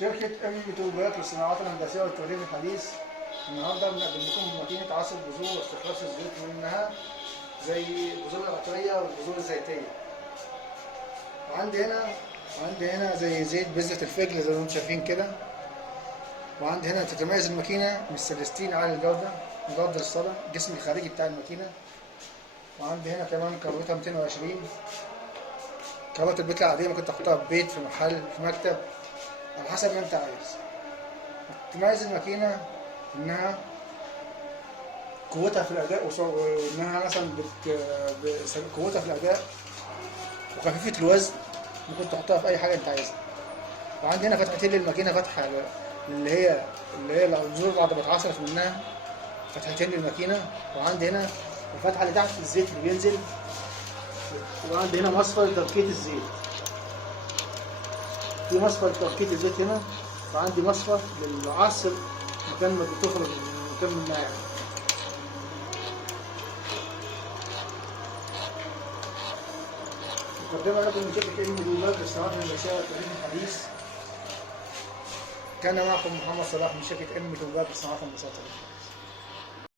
شركة أم توباك للصناعات الهندسية والتوريد الحديث. النهارده بنقدم لكم ماكينة عصر بذور واستخلاص الزيوت منها، زي البذور العطرية والبذور الزيتية. وعندي هنا زي زيت بذرة الفجل زي ما انتم شايفين كده. وعندي هنا تتميز الماكينة من السلستين عالي الجودة، مضاد للصدى، الجسم الخارجي بتاع الماكينة. وعندي هنا كمان كهربتها 220. كهرباء البيت العادية ممكن تحطها في بيت، في محل، في مكتب، على حسب ما انت عايز. تميز الماكينة انها قوتها في الاداء، وانها مثلا قوتها في الاداء وخفيفة الوزن، ممكن تحطها في اي حاجة انت عايزها. وعندي هنا فتحتين للماكينة، فتحة اللي هي لو الزور بعد ما اتعصرت منها، فتحتين للماكينة. وعندي هنا الفتحة اللي تحت الزيت اللي بينزل. وعندي هنا مصفى لتنقية الزيت، في مصفى لتنقية الزيت هنا. وعندي مصفى للعصر مكان ما بتخرج مكان من النار. مقدمة لكم من شركة ام دوباك للصناعات الهندسية والتوريد الحديث. كان معكم محمد صلاح من شركة ام دوباك للصناعات الهندسية.